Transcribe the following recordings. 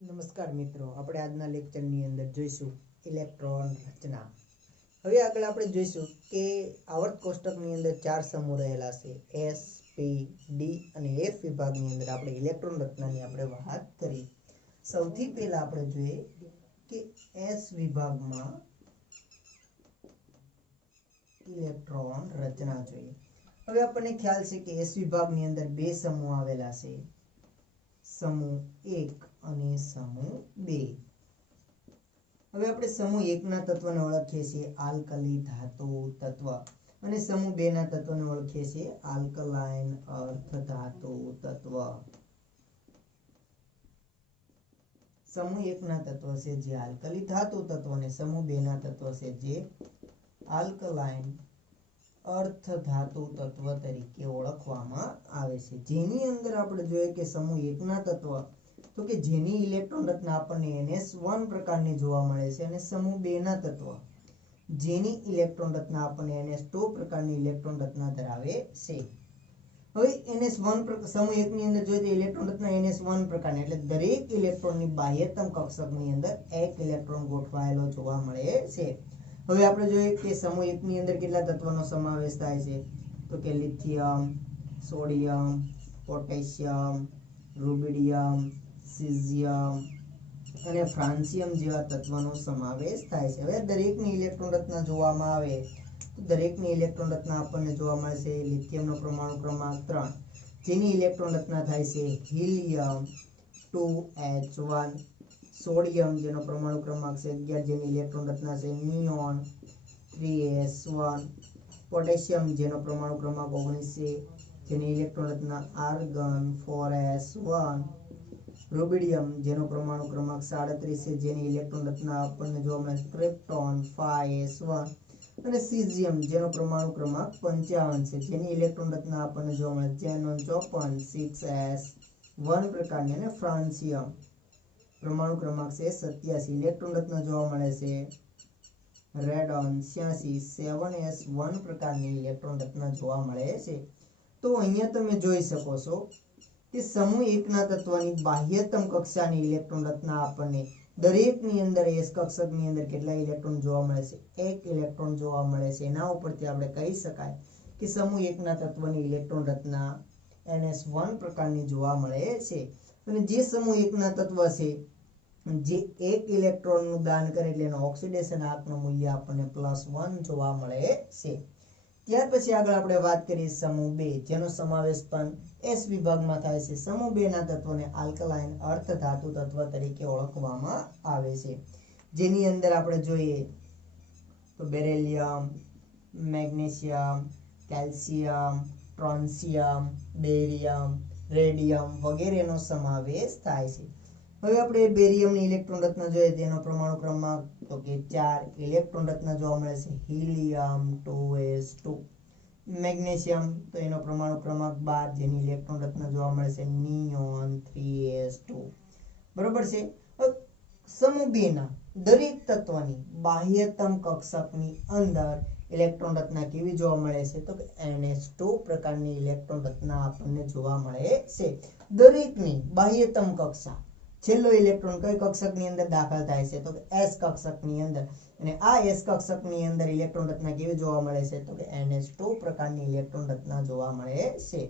નમસ્કાર મિત્રો, આપણે આજના લેક્ચરની અંદર જોઈશું ઇલેક્ટ્રોન રચના. હવે આગળ આપણે જોઈશું કે આવર્ત કોષ્ટકની અંદર 4 સમૂહ રહેલા છે, એસ, પી, ડી અને એફ વિભાગની અંદર આપણે ઇલેક્ટ્રોન રચનાની આપણે વાત કરી. સૌથી પહેલા આપણે જોઈએ કે એસ વિભાગમાં ઇલેક્ટ્રોન રચના જોઈએ. હવે આપણને ખ્યાલ છે કે એસ વિભાગની અંદર બે સમૂહ આવેલા છે, સમૂહ 1 અને સમૂહ 2. હવે આપણે સમૂહ 1 ના તત્વને ઓળખીએ છીએ આલ્કલી ધાતુ તત્વ અને સમૂહ 2 ના તત્વને ઓળખીએ છીએ આલ્કલાઇન અર્ધ ધાતુ તત્વ. સમૂહ 1 ના તત્વ છે જે આલ્કલી ધાતુ તત્વ અને સમૂહ 2 ના તત્વ છે જે આલ્કલાઇન અર્ધ ધાતુ તત્વ તરીકે ઓળખવામાં આવે છે. જેની અંદર આપણે જોઈએ કે સમૂહ 1 ના તત્વ તો કે જેની ઇલેક્ટ્રોન રચના આપણને NS1 પ્રકારની જોવા મળે છે અને સમૂહ 2 ના તત્વ જેની ઇલેક્ટ્રોન રચના આપણને NS2 પ્રકારની ઇલેક્ટ્રોન રચના ધરાવે છે. હવે NS1 સમૂહ 1 ની અંદર જોઈએ તો ઇલેક્ટ્રોન રચના NS1 પ્રકારની, એટલે દરેક ઇલેક્ટ્રોનની બાહ્યતમ કક્ષકની અંદર એક ઇલેક્ટ્રોન ગોઠવાયેલો જોવા મળે છે. હવે આપણે જોઈએ કે સમૂહ 1 ની અંદર કેટલા તત્વોનો સમાવેશ થાય છે તો કે lithium, sodium, potassium, rubidium, caesium અને ફ્રાન્સિયમ જેવા તત્વોનો સમાવેશ થાય છે. હવે દરેકની ઇલેક્ટ્રોન રચના જોવામાં આવે તો દરેકની ઇલેક્ટ્રોન રચના આપણને જોવા મળે છે લિથિયમનો પરમાણુ ક્રમાંક 3 જેની ઇલેક્ટ્રોન રચના થાય છે હિલિયમ 2H1, સોડિયમ જેનો પરમાણુ ક્રમાંક છે 11 જેની ઇલેક્ટ્રોન રચના છે નિયોન 3s1, પોટેશિયમ જેનો પરમાણુ ક્રમાંક 19 છે જેની ઇલેક્ટ્રોન રચના આર્ગન 4s1, રૂબિડિયમ જેનો પરમાણુ ક્રમાંક 37 છે જેની ઇલેક્ટ્રોન રચના આપણને જોવા મળે ક્રિપ્ટોન 5s1 અને સીઝિયમ જેનો પરમાણુ ક્રમાંક 55 છે જેની ઇલેક્ટ્રોન રચના આપણને જોવા મળે ઝેનોન 54 6s1 પ્રકારની અને ફ્રાન્સિયમ પરમાણુ ક્રમાંક છે 87 ઇલેક્ટ્રોન રચના જોવા મળે છે રેડોન 86 7s1 પ્રકારની ઇલેક્ટ્રોન રચના જોવા મળે છે. તો અહીંયા તમે જોઈ શકો છો કે સમૂહ 1 ના તત્વની બાહ્યતમ કક્ષાની ઇલેક્ટ્રોન રચના આપણને દરેકની અંદર એસ કક્ષકની અંદર કેટલા ઇલેક્ટ્રોન જોવા મળે છે? એક ઇલેક્ટ્રોન જોવા મળે છે. એના ઉપરથી આપણે કહી શકાય કે સમૂહ 1 ના તત્વની ઇલેક્ટ્રોન રચના NS1 પ્રકારની જોવા મળે છે. અને જે સમૂહ 1 ના તત્વ છે જે એક ઇલેક્ટ્રોનનું દાન કરે એટલે એનો ઓક્સિડેશન આંકનું મૂલ્ય આપણને +1 જોવા મળે છે. ત્યાર પછી આગળ આપણે વાત કરીએ સમૂહ 2 જેનો સમાવેશ પણ એસ વિભાગમાં થાય છે. સમૂહ 2 ના તત્વોને આલ્કલાઇન અર્ધ ધાતુ તત્વ તરીકે ઓળખવામાં આવે છે. જેની અંદર આપણે જોઈએ તો beryllium, magnesium, calcium, strontium, barium, radium વગેરેનો સમાવેશ થાય છે. હવે આપણે બેરિયમની ઇલેક્ટ્રોન રચના જોઈએ તેનો પરમાણુ ક્રમાંક તો કે 4 ઇલેક્ટ્રોન રચના જોવા મળે છે હિલિયમ 2s2, મેગ્નેશિયમ તો એનો પરમાણુ ક્રમાંક 12 જેની ઇલેક્ટ્રોન રચના જોવા મળે છે નિયોન 3s2. બરોબર છે. સમૂહ 2 ના દરેક તત્વની બાહ્યતમ કક્ષકની અંદર ઇલેક્ટ્રોન રચના કેવી જોવા મળે છે તો કે NH2 પ્રકારની ઇલેક્ટ્રોન રચના આપણને જોવા મળે છે. દરેકની બાહ્યતમ કક્ષા છેલ્લો ઇલેક્ટ્રોન કઈ કક્ષકની અંદર દાખલ થાય છે તો કે S કક્ષકની અંદર, અને આ S કક્ષકની અંદર ઇલેક્ટ્રોન રચના કેવી જોવા મળે છે તો કે NH2 પ્રકારની ઇલેક્ટ્રોન રચના જોવા મળે છે.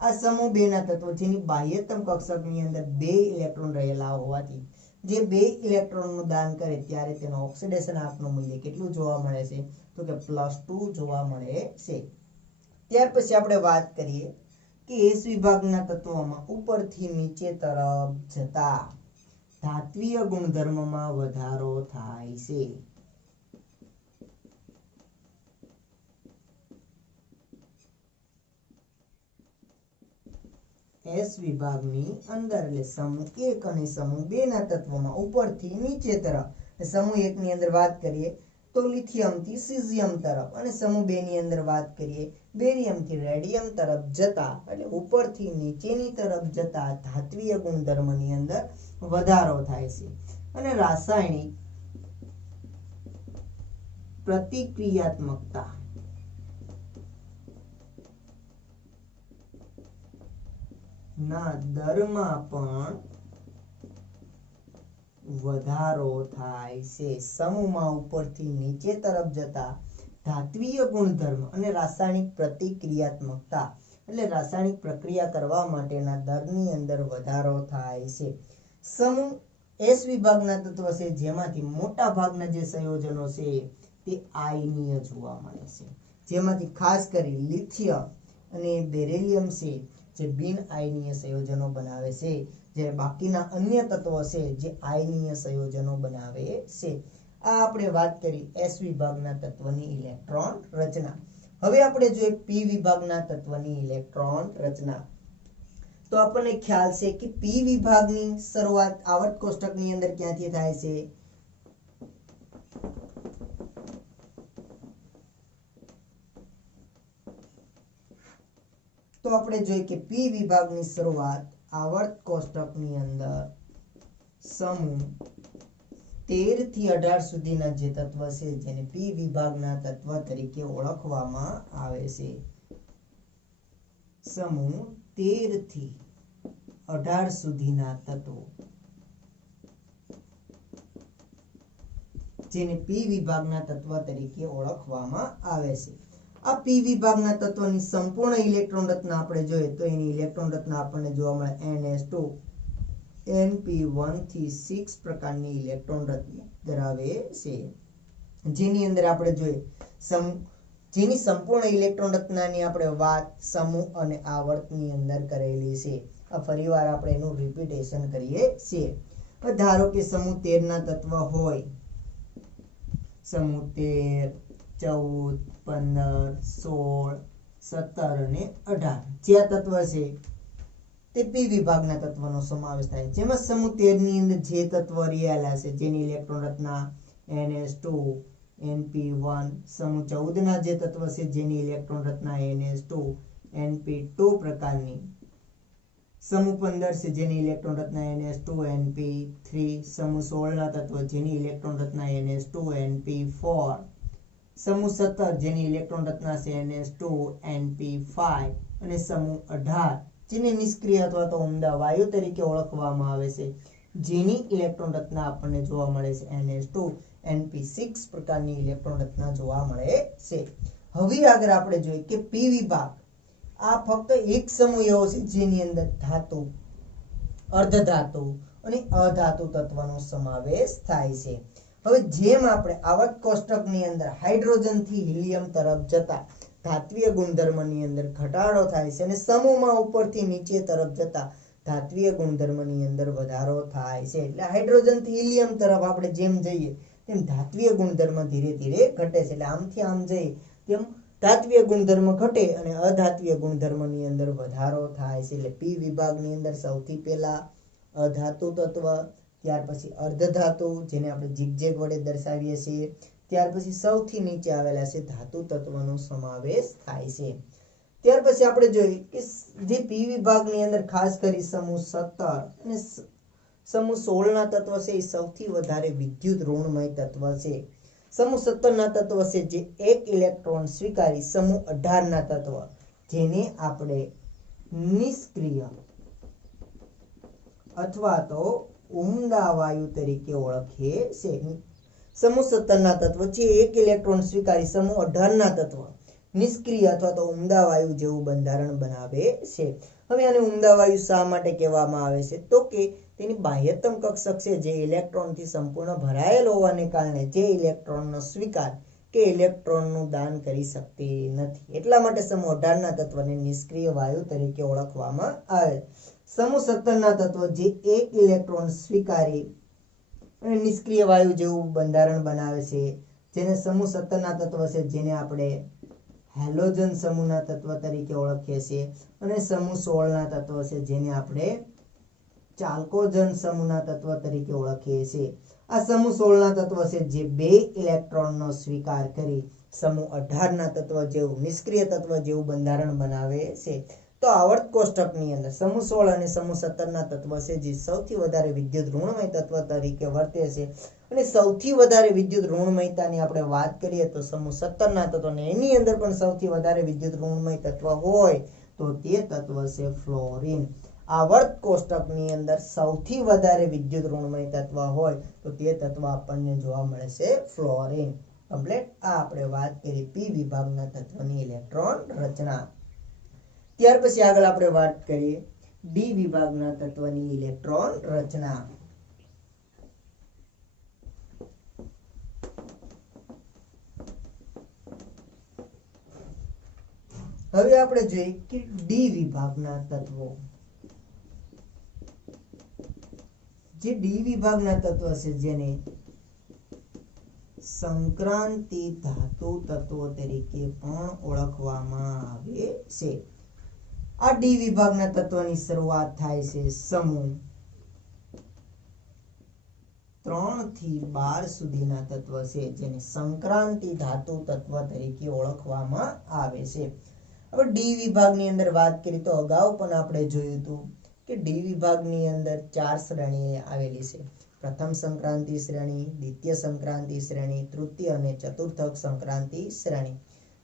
આ સમૂહ 2 ના તત્વો જેની બાહ્યતમ કક્ષકની અંદર 2 ઇલેક્ટ્રોન રહેલા હોવાથી જે 2 ઇલેક્ટ્રોનનું દાન કરે ત્યારે તેનો ઓક્સિડેશન આંકનું મૂલ્ય કેટલું જોવા મળે છે તો કે +2 જોવા મળે છે. ત્યાર પછી આપણે વાત કરીએ કે એસ વિભાગના તત્વોમાં ઉપરથી નીચે તરફ જતા ધાત્વિય ગુણધર્મમાં વધારો થાય છે. એસ વિભાગની અંદર એટલે સમૂહ 1 અને સમૂહ 2 ના તત્વોમાં ઉપરથી નીચે તરફ, સમૂહ 1 ની અંદર વાત કરીએ તો લિથિયમ થી સીઝિયમ તરફ અને સમૂહ 2 ની અંદર વાત કરીએ બેરિયમ થી રેડિયમ તરફ જતા, એટલે ઉપરથી નીચેની તરફ જતા ધાત્વિય ગુણધર્મની અંદર વધારો થાય છે. અને રાસાયણિક પ્રતિક્રિયાત્મકતા ના દરમાં પણ વધારો થાય છે. સમૂહમાં ઉપરથી નીચે તરફ જતા ધાત્વીય ગુણધર્મ અને રાસાયણિક પ્રતિક્રિયાત્મકતા એટલે રાસાયણિક પ્રક્રિયા કરવા માટેના દરની અંદર વધારો થાય છે. સમૂહ એસ વિભાગના તત્વ છે જેમાંથી મોટા ભાગના જે સંયોજનો છે તે આયનીય જોવા મળે છે, જેમાંથી ખાસ કરી લિથિયમ અને બેરિલિયમ છે જે બિન આયનીય સંયોજનો બનાવે છે, જ્યારે બાકીના અન્ય તત્વો છે જે આયનીય સંયોજનો બનાવે છે. આ આપણે વાત કરી એસ વિભાગના તત્વની ઇલેક્ટ્રોન રચના. હવે આપણે જોઈએ પી વિભાગના તત્વની ઇલેક્ટ્રોન રચના. તો આપણને ખ્યાલ છે કે પી વિભાગની શરૂઆત આવર્ત કોષ્ટકની અંદર ક્યાંથી થાય છે? તો આપણે જોઈએ કે પી વિભાગની શરૂઆત આવર્ત કોષ્ટકની અંદર સમૂહ 13 થી 18 સુધીના જે તત્વ છે જેને પી વિભાગના તત્વ તરીકે ઓળખવામાં આવે છે. સમૂહ 13 થી 18 સુધીના તત્વો જેને પી વિભાગના તત્વ તરીકે ઓળખવામાં આવે છે. આ પી વિભાગના તત્વની સંપૂર્ણ ઇલેક્ટ્રોન રચના આપણે જોઈએ તો એની ઇલેક્ટ્રોન રચના આપણને જોવા મળે NS2 NP1 થી 6 પ્રકારની ઇલેક્ટ્રોન રચના ધરાવે છે, જેની અંદર આપણે જોઈએ જેની સંપૂર્ણ ઇલેક્ટ્રોન રચનાની આપણે વાત સમૂહ અને આવર્તની અંદર કરેલી છે. આ ફરીવાર આપણે એનું રિપીટેશન કરીએ છીએ. ધારો કે સમૂહ 13 ના તત્વ હોય, સમૂહ 13 14 15 16 17 અને 18 જે તત્વ છે તે પી વિભાગના તત્વનો સમાવેશ થાય, જેમાં સમૂહ 13 ની અંદર જે તત્વ રહેલા છે જેની ઇલેક્ટ્રોન રચના NS2 NP1, સમૂહ 14 ના જે તત્વ છે જેની ઇલેક્ટ્રોન રચના NS2 NP2 પ્રકારની, સમૂહ 15 છે જેની ઇલેક્ટ્રોન રચના NS2 NP3, સમૂહ 16 ના તત્વ જેની ઇલેક્ટ્રોન રચના NS2 NP4, સમૂહ 17 જેની ઇલેક્ટ્રોન રચના છે NS2 NP5 અને સમૂહ 18 જેને નિષ્ક્રિય અથવા તો ઉમદા વાયુ તરીકે ઓળખવામાં આવે છે, જેની ઇલેક્ટ્રોન રચના આપણને જોવા મળે છે NS2 NP6 પ્રકારની ઇલેક્ટ્રોન રચના જોવા મળે છે. હવે આગળ આપણે જોઈએ કે પી વિભાગ આ ફક્ત એક સમૂહ એવો છે જેની અંદર ધાતુ, અર્ધધાતુ અને અધાતુ તત્વનો સમાવેશ થાય છે. હવે જેમ આપણે આવર્ત કોષ્ટકની અંદર હાઇડ્રોજન થી હિલિયમ તરફ જતા ધાત્વીય ગુણધર્મની અંદર ઘટાડો થાય છે અને સમૂહમાં ઉપરથી નીચે તરફ જતા ધાત્વીય ગુણધર્મની અંદર વધારો થાય છે. એટલે હાઇડ્રોજન થી હિલિયમ તરફ આપણે જેમ જઈએ તેમ ધાત્વીય ગુણધર્મ ધીરે ધીરે ઘટે છે. એટલે આમથી આમ જઈએ તેમ ધાત્વીય ગુણધર્મ ઘટે અને અધાત્વીય ગુણધર્મની અંદર વધારો થાય છે. એટલે પી વિભાગની અંદર સૌથી પહેલા અધાતુ તત્વ, ત્યાર પછી અર્ધધાતુ જેને આપણે ઝિગઝેગ વડે દર્શાવીએ છીએ, ત્યાર પછી સૌથી નીચે આવેલા છે ધાતુ તત્વનો સમાવેશ થાય છે. ત્યાર પછી આપણે જોઈએ કે જે પી વિભાગની અંદર ખાસ કરી સમૂહ 17 અને સમૂહ 16 ના તત્વ છે એ સૌથી વધારે વિદ્યુત ઋણમય તત્વ છે. સમૂહ 17 ના તત્વ છે જે એક ઇલેક્ટ્રોન સ્વીકારી સમૂહ 18 ના તત્વ જેને આપણે નિષ્ક્રિય અથવા તો ઉમદા વાયુ તરીકે ઓળખીએ છીએ. સમૂહ 17 ના તત્વ જે એક ઇલેક્ટ્રોન સ્વીકારી સમૂહ 18 ના તત્વ નિષ્ક્રિય અથવા તો ઉમદા વાયુ જેવું બંધારણ બનાવે છે. હવે આને ઉમદા વાયુ શા માટે કહેવામાં આવે છે? તો કે તેની બાહ્યતમ કક્ષક છે જે ઇલેક્ટ્રોનથી સંપૂર્ણ ભરાયેલ હોવાને કારણે જે ઇલેક્ટ્રોનનો સ્વીકાર કે ઇલેક્ટ્રોનનું દાન કરી શકતી નથી, એટલા માટે સમૂહ 18 ના તત્વને નિષ્ક્રિય વાયુ તરીકે ઓળખવામાં આવે. સમૂહ 17 ના તત્વ જે એક ઇલેક્ટ્રોન સ્વીકારી અને નિષ્ક્રિય વાયુ જેવું બંધારણ બનાવે છે, જેને સમૂહ 17 ના તત્વ છે જેને આપણે હેલોજન સમૂહના તત્વ તરીકે ઓળખીએ છીએ, અને સમૂહ 16 ના તત્વ છે જેને આપણે ચાલ્કોજન સમૂહના તત્વ તરીકે ઓળખીએ છીએ. આ સમૂહ 16 ના તત્વ છે જે બે ઇલેક્ટ્રોનનો સ્વીકાર કરી સમૂહ 18 ના તત્વ જેવું નિષ્ક્રિય તત્વ જેવું બંધારણ બનાવે છે. તો આવર્ત કોષ્ટકની અંદર સમૂહ 16 અને સમૂહ 17 ના તત્વ છે જે સૌથી વધારે વિદ્યુત ઋણમય તત્વ તરીકે વર્તે છે, અને સૌથી વધારે વિદ્યુત ઋણમયતાની આપણે વાત કરીએ તો સમૂહ 17 ના તત્વને એની અંદર પણ સૌથી વધારે વિદ્યુત ઋણમય તત્વ હોય તો તે તત્વ છે ફ્લોરિન. આવર્ત કોષ્ટકની અંદર સૌથી વધારે વિદ્યુત ઋણમય તત્વ હોય તો તે તત્વ આપણને જોવા મળે છે ફ્લોરિન. કમ્પ્લીટ. આ આપણે વાત કરી પી વિભાગના તત્વની ઇલેક્ટ્રોન રચના. ત્યાર પછી આગળ આપણે વાત કરીએ ડી વિભાગના તત્વની ઇલેક્ટ્રોન રચના. હવે આપણે જોઈએ કે ડી વિભાગના તત્વો. જે ડી વિભાગના તત્વ છે જેને સંક્રાંતિ ધાતુ તત્વો તરીકે પણ ઓળખવામાં આવે છે. આ ડી વિભાગના તત્વની શરૂઆત થાય છે સમૂહ 3 થી 12 સુધીના તત્વ છે જેને સંક્રાંતિ ધાતુ તત્વ તરીકે ઓળખવામાં આવે છે. હવે ડી વિભાગની અંદર વાત કરીએ તો અગાઉ પણ આપણે જોયું હતું કે ડી વિભાગની અંદર 4 શ્રેણી આવેલી છે. પ્રથમ સંક્રાંતિ શ્રેણી, દ્વિતીય સંક્રાંતિ શ્રેણી, તૃતીય અને ચતુર્થ સંક્રાંતિ શ્રેણી.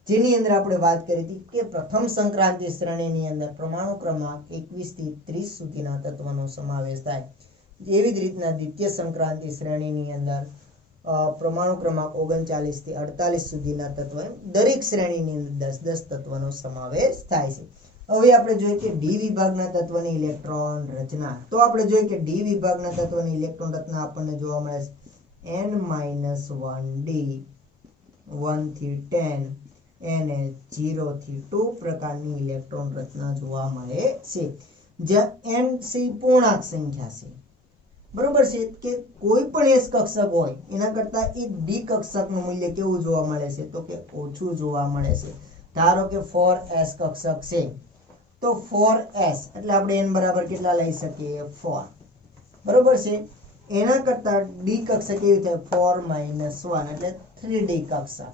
જેની અંદર આપણે વાત કરી હતી કે પ્રથમ સંક્રાંતિ શ્રેણીની અંદર પરમાણુ ક્રમાંક 21 થી 30 સુધીના તત્વનો સમાવેશ થાય. એવી જ રીતના દ્વિતીય સંક્રાંતિ શ્રેણીની અંદર પરમાણુ ક્રમાંક 39 થી 48 સુધીના તત્વ, દરેક શ્રેણીની અંદર 10-10 તત્વનો સમાવેશ થાય છે. હવે આપણે જોઈએ કે ડી વિભાગના તત્વની ઇલેક્ટ્રોન રચના. તો આપણે જોઈએ કે ડી વિભાગના તત્વની ઇલેક્ટ્રોન રચના આપણને જોવા મળે છે n-1d 1 થી 10 NH 0 થી 2 પ્રકારની ઇલેક્ટ્રોન રચના જોવા મળે છે. જ્યાં n છે પૂર્ણાંક સંખ્યા છે. બરોબર છે કે કોઈ પણ s કક્ષક હોય એના કરતા એક ડી કક્ષકનું મૂલ્ય કેવું જોવા મળે છે તો કે ઓછું જોવા મળે છે. ધારો કે 4s કક્ષક છે તો 4s એટલે આપણે n બરાબર કેટલા લઈ શકીએ 4. બરોબર છે. એના કરતા ડી કક્ષક કેવી થાય 4 - 1 એટલે 3d કક્ષક.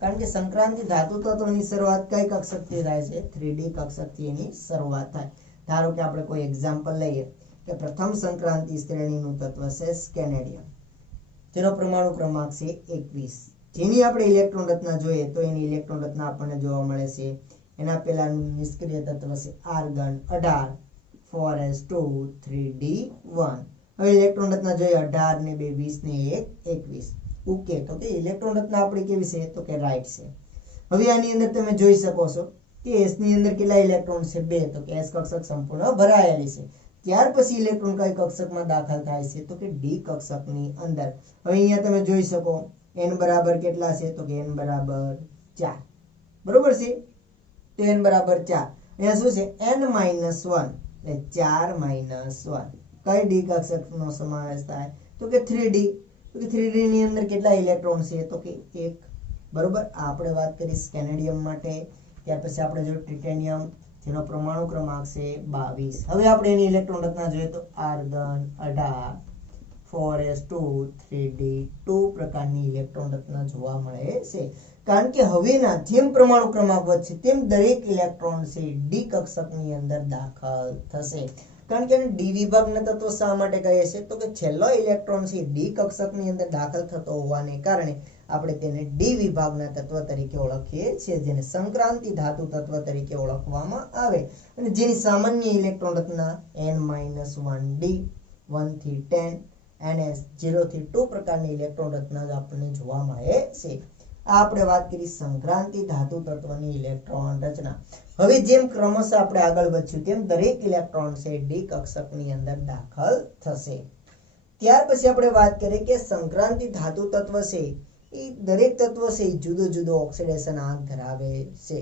કારણ કે સંક્રાંતિ ધાતુ તત્વની શરૂઆત કઈ કક્ષકથી થાય છે 3d કક્ષકથી એની શરૂઆત થાય. ધારો કે આપણે કોઈ એક્ઝામ્પલ લઈએ કે પ્રથમ સંક્રાંતિ શ્રેણીનું તત્વ છે સ્કેનેડિયમ, જેનો પરમાણુ ક્રમાંક છે 21. જેની આપણે ઇલેક્ટ્રોન રચના જોઈએ તો એની ઇલેક્ટ્રોન રચના આપણને જોવા મળે છે. એના પહેલાનું નિષ્ક્રિય તત્વ છે આર્ગન 18 4s2 3d1. હવે ઇલેક્ટ્રોન રચના જોઈએ 18 ને 2 20 ને 1 21. ઓકે, તો કે ઇલેક્ટ્રોન રચના આપણી કેવી છે તો કે રાઈટ છે. હવે આની અંદર તમે જોઈ શકો છો કે s ની અંદર કેટલા ઇલેક્ટ્રોન છે 2, તો કે s કક્ષક સંપૂર્ણ ભરાયેલી છે. ત્યાર પછી ઇલેક્ટ્રોન કઈ કક્ષકમાં દાખલ થાય છે તો કે ડી કક્ષકની અંદર. હવે અહીંયા તમે જોઈ શકો n બરાબર કેટલા છે તો કે n બરાબર 4. બરોબર છે. તો n બરાબર 4. અહીંયા શું છે n-1 એટલે 4 - 1. કઈ ડી કક્ષકનો સમાવેશ થાય તો કે 3d. તો કે 3d ની અંદર કેટલા ઇલેક્ટ્રોન છે તો કે 1. બરોબર. આપણે વાત કરી સ્કેનેડિયમ માટે. ત્યાર પછી આપણે જો ટાઇટેનિયમ, જેનો પરમાણુ ક્રમાંક છે 22. હવે આપણે એની ઇલેક્ટ્રોન રચના જોઈએ તો આર્ગન 18 4s2 3d2 પ્રકારની ઇલેક્ટ્રોન રચના જોવા મળે છે. કારણ કે હવેના જેમ પરમાણુ ક્રમાંક વધશે તેમ દરેક ઇલેક્ટ્રોન છે ડી કક્ષકની અંદર દાખલ થશે. કારણ કે ડી વિભાગના તત્વો શા માટે કહે છે તો કે છેલ્લો ઇલેક્ટ્રોન છે ડી કક્ષકની અંદર દાખલ થતો હોવાને કારણે આપણે તેને ડી વિભાગના તત્વ તરીકે ઓળખીએ છીએ, જેને સંક્રાંતિ ધાતુ તત્વ તરીકે ઓળખવામાં આવે. અને જેની સામાન્ય ઇલેક્ટ્રોન રચના n-1d 1 થી 10 NS 0 થી 2 પ્રકારની ઇલેક્ટ્રોન રચના આપણને જોવા મળે છે. આ આપણે વાત કરી સંક્રાંતિ ધાતુ તત્વની ઇલેક્ટ્રોન રચના. હવે જેમ ક્રમશઃ આપણે આગળ વધશું તેમ દરેક ઇલેક્ટ્રોન છે ડી કક્ષકની અંદર દાખલ થશે. ત્યાર પછી આપણે વાત કરીએ કે સંક્રાંતિ ધાતુ તત્વ છે એ દરેક તત્વ છે જુદો જુદો ઓક્સિડેશન આંક ધરાવે છે.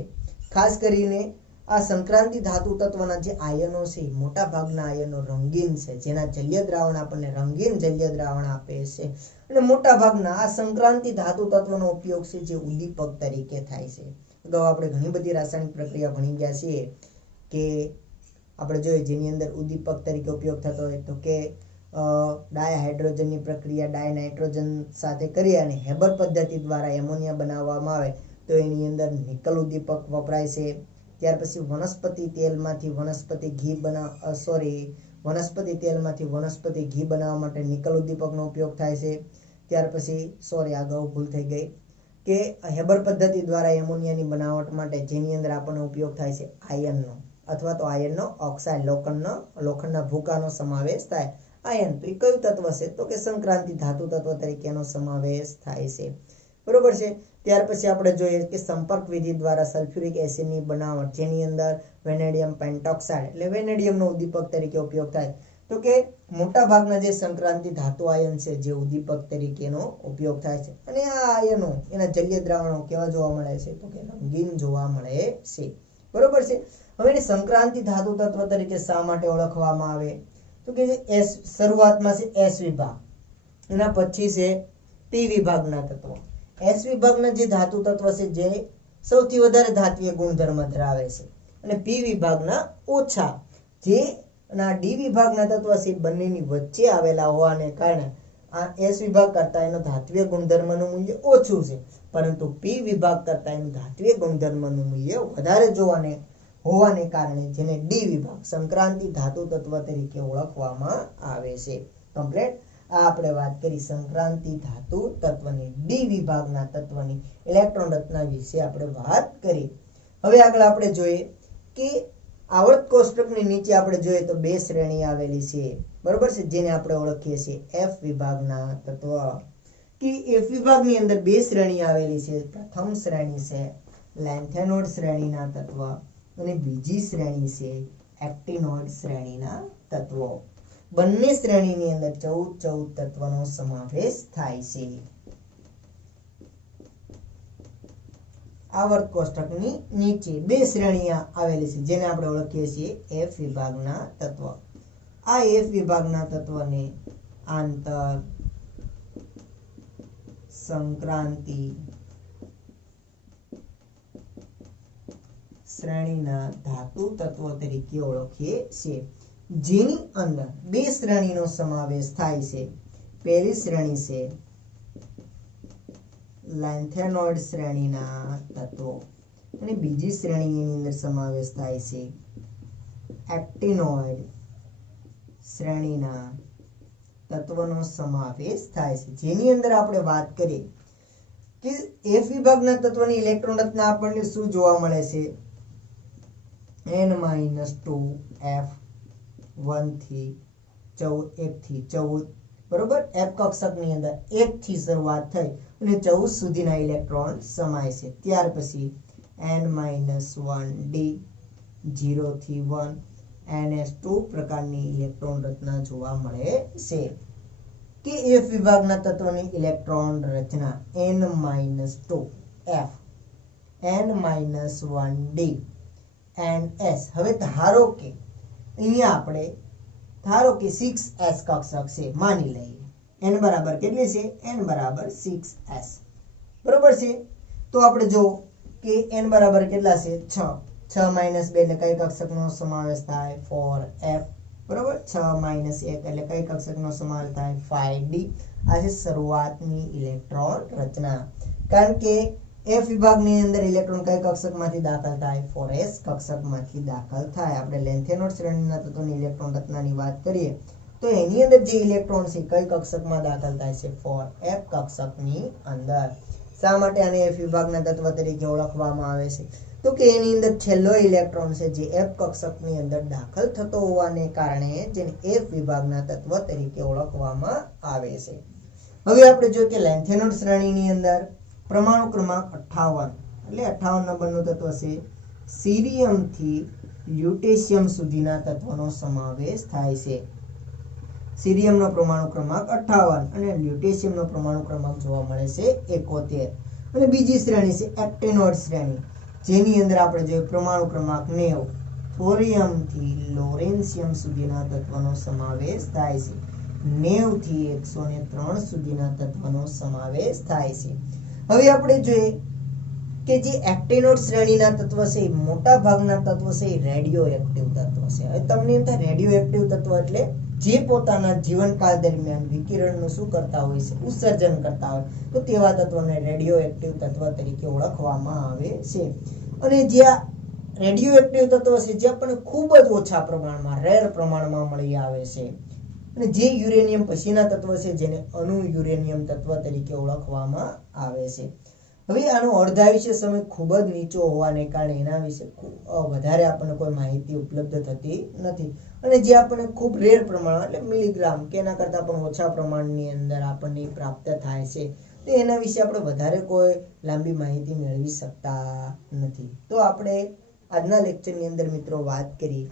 ખાસ કરીને આ સંક્રાંતિ ધાતુ તત્વના જે આયનો છે મોટા ભાગના આયનો રંગીન છે, જેના જલ્ય દ્રાવણ આપણને રંગીન જલ્ય દ્રાવણ આપે છે. અને મોટા ભાગના આ સંક્રાંતિ ધાતુ તત્વનો ઉપયોગ છે જે ઉદ્દીપક તરીકે થાય છે. અગાઉ આપણે ઘણી બધી રાસાયણિક પ્રક્રિયા ભણી ગયા છીએ કે આપણે જોઈએ જેની અંદર ઉદ્દીપક તરીકે ઉપયોગ થતો હોય તો કે ડાયહાઇડ્રોજનની પ્રક્રિયા ડાયનાઇટ્રોજન સાથે કરી અને હેબર પદ્ધતિ દ્વારા એમોનિયા બનાવવામાં આવે તો એની અંદર નિકલ ઉદ્દીપક વપરાય છે. ત્યાર પછી વનસ્પતિ તેલમાંથી વનસ્પતિ ઘી બનાવવા માટે નિકલ ઉદ્દીપકનો ઉપયોગ થાય છે. ત્યાર પછી આગળ ભૂલ થઈ ગઈ કે હેબર પદ્ધતિ દ્વારા એમોનિયાની બનાવટ માટે જેની અંદર આપણને ઉપયોગ થાય છે આયનનો. અથવા તો આયર્નનો ઓક્સાઇડ લોખંડના ભૂકાનો સમાવેશ થાય. આયર્ન તો એ કયું તત્વ છે? તો કે સંક્રાંતિ ધાતુ તત્વ તરીકેનો સમાવેશ થાય છે. બરોબર છે. ત્યાર પછી આપણે જોઈએ કે સંપર્ક વિધિ દ્વારા સલ્ફ્યુરિક એસિડની બનાવટ, જેની અંદર વેનેડિયમ પેન્ટોક્સાઇડ એટલે વેનેડિયમનો ઉદ્દીપક તરીકે ઉપયોગ થાય. તો કે મોટા ભાગના જે સંક્રાંતિ ધાતુ આયન છે જે ઉદ્દીપક તરીકેનો ઉપયોગ થાય છે. અને આ આયનો એના જલીય દ્રાવણો કેવા જોવા મળે છે? તો કે રંગીન જોવા મળે છે. બરોબર છે. હવે એને સંક્રાંતિ ધાતુ તત્વ તરીકે શા માટે ઓળખવામાં આવે? તો કે શરૂઆતમાં છે એસ વિભાગ, એના પછી છે પી વિભાગના તત્વો. એસ વિભાગના જે ધાતુ તત્વ છે જે સૌથી વધારે ધાત્વીય ગુણધર્મ ધરાવે છે, અને પી વિભાગના ઓછા, જે ડી વિભાગના તત્વ છે બંનેની વચ્ચે આવેલા હોવાને કારણે આ એસ વિભાગ કરતા એનો ધાત્વીય ગુણધર્મનું મૂલ્ય ઓછું છે, પરંતુ પી વિભાગ કરતા એનું ધાત્વીય ગુણધર્મનું મૂલ્ય વધારે હોવાને કારણે જેને ડી વિભાગ સંક્રાંતિ ધાતુ તત્વ તરીકે ઓળખવામાં આવે છે. કમ્પ્લીટ. આ આપણે વાત કરી સંક્રાંતિ ધાતુ તત્વની, ડી વિભાગના તત્વની ઇલેક્ટ્રોન રચના વિશે આપણે વાત કરી. હવે આગળ આપણે જોઈએ કે આવર્ત કોષ્ટકની નીચે આપણે જોઈએ તો બે શ્રેણી આવેલી છે. બરોબર છે, જેને આપણે ઓળખીએ છીએ એફ વિભાગના તત્વ. કે એફ વિભાગની અંદર બે શ્રેણી આવેલી છે. પ્રથમ શ્રેણી છે લેન્થેનોઇડ શ્રેણીના તત્વ અને બીજી શ્રેણી છે એક્ટિનોઇડ શ્રેણીના તત્વો. બંને શ્રેણીની અંદર 14 તત્વનો સમાવેશ થાય છે. આવર્ત કોષ્ટકની નીચે બે શ્રેણીઓ આવેલી છે જેને આપણે ઓળખીએ છીએ એફ વિભાગના તત્વ. આ એફ વિભાગના તત્વને આંતર સંક્રાંતિ શ્રેણીના ધાતુ તત્વો તરીકે ઓળખીએ છીએ, જેની અંદર બે શ્રેણીનો સમાવેશ થાય છે. પહેલી શ્રેણી છે લેન્થેનોઇડ શ્રેણીના તત્વો અને બીજી શ્રેણીની અંદર સમાવેશ થાય છે એક્ટિનોઇડ શ્રેણીના તત્વનો સમાવેશ થાય છે. જેની અંદર આપણે વાત કરીએ કે એફ વિભાગના તત્વની ઇલેક્ટ્રોન રચના આપણને શું જોવા મળે છે? n-2f1 થી 14, બરોબર. એફ કક્ષકની અંદર 1 થી શરૂઆત થઈ અને 14 સુધીના ઇલેક્ટ્રોન સમાય છે. ત્યાર પછી n-1d 0 થી 1 ns2 પ્રકારની ઇલેક્ટ્રોન રચના જોવા મળે છે. કે એફ વિભાગના તત્વની ઇલેક્ટ્રોન રચના n-2f n-1d ns. હવે ધારો કે અહીંયા આપણે 6s કક્ષક છે માની લઈએ. n બરાબર કેટલી છે? n બરાબર 6s. બરોબર છે. તો આપણે જો કે n બરાબર કેટલા છે? 6. 6 - 2 એટલે કઈ કક્ષકનો સમાવેશ થાય? 4f. બરોબર. 6 - 1 એટલે કઈ કક્ષકનો સમાવેશ થાય? 5d. આ છે શરૂઆતની ઇલેક્ટ્રોન રચના. કારણ કે એફ વિભાગની અંદર ઇલેક્ટ્રોન કઈ કક્ષકમાંથી દાખલ થાય? 4s કક્ષકમાંથી દાખલ થાય. આપણે લેન્થેનોઇડ શ્રેણીના તત્વોની ઇલેક્ટ્રોન રચનાની વાત કરીએ તો એની અંદર જે ઇલેક્ટ્રોન છે કઈ કક્ષકમાં દાખલ થાય છે? 4f કક્ષકની અંદર. શા માટે આને એફ વિભાગના તત્વ તરીકે ઓળખવામાં આવે છે? તો કે એની અંદર છેલ્લો ઇલેક્ટ્રોન છે જે એફ કક્ષકની અંદર દાખલ થતો હોવાને કારણે જેને એફ વિભાગના તત્વ તરીકે ઓળખવામાં આવે છે. હવે આપણે જોઈએ કે લેન્થેનોઇડ શ્રેણીની અંદર પરમાણુ ક્રમાંક 58 એટલે 58 નંબરનું તત્વ છે સીરિયમ થી લ્યુટેશિયમ સુધીના તત્વનો સમાવેશ થાય છે. સીરિયમનો પરમાણુ ક્રમાંક 58 અને લ્યુટેશિયમનો પરમાણુ ક્રમાંક જોવા મળે છે 71. અને બીજી શ્રેણી છે એક્ટિનોઇડ શ્રેણી, જેની અંદર આપણે જોઈએ પરમાણુ ક્રમાંક 90 થોરિયમ થી લોરેન્સિયમ સુધીના તત્વનો સમાવેશ થાય છે. 90 થી 103 સુધીના તત્વનો સમાવેશ થાય છે. હવે આપણે જોઈએ કે જે એક્ટિનોઇડ શ્રેણીના તત્વ છે મોટા ભાગના તત્વ છે રેડિયો એક્ટિવ તત્વ છે. હવે તમને એમ થાય રેડિયો એક્ટિવ તત્વ એટલે જે પોતાના જીવનકાળ દરમિયાન વિકિરણનું શું કરતા હોય છે? ઉત્સર્જન કરતા હોય. તો તેવા તત્વોને રેડિયો એક્ટિવ તત્વ તરીકે ઓળખવામાં આવે છે. અને જે રેડિયો એક્ટિવ તત્વ છે જે આપણને ખૂબ જ ઓછા પ્રમાણમાં રેર પ્રમાણમાં મળી આવે છે. અને જે યુરેનિયમ પછીના તત્વ છે જેને અણુ યુરેનિયમ તત્વ તરીકે ઓળખવામાં આવે છે. હવે આનો અર્ધાયુષ્ય સમય ખૂબ જ નીચો હોવાને કારણે એના વિશે વધારે આપણને કોઈ માહિતી ઉપલબ્ધ થતી નથી, અને જે આપણને ખૂબ રેર પ્રમાણ એટલે મિલીગ્રામ કે એના કરતાં પણ ઓછા પ્રમાણની અંદર આપણને પ્રાપ્ત થાય છે, તો એના વિશે આપણે વધારે કોઈ લાંબી માહિતી મેળવી શકતા નથી. તો આપણે આજના લેક્ચરની અંદર મિત્રો વાત કરી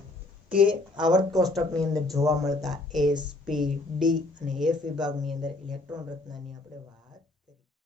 કે આવર્ત કોષ્ટકની અંદર જોવા મળતા એસ, પી, ડી અને એફ વિભાગની અંદર ઇલેક્ટ્રોન રચનાની આપણે વાત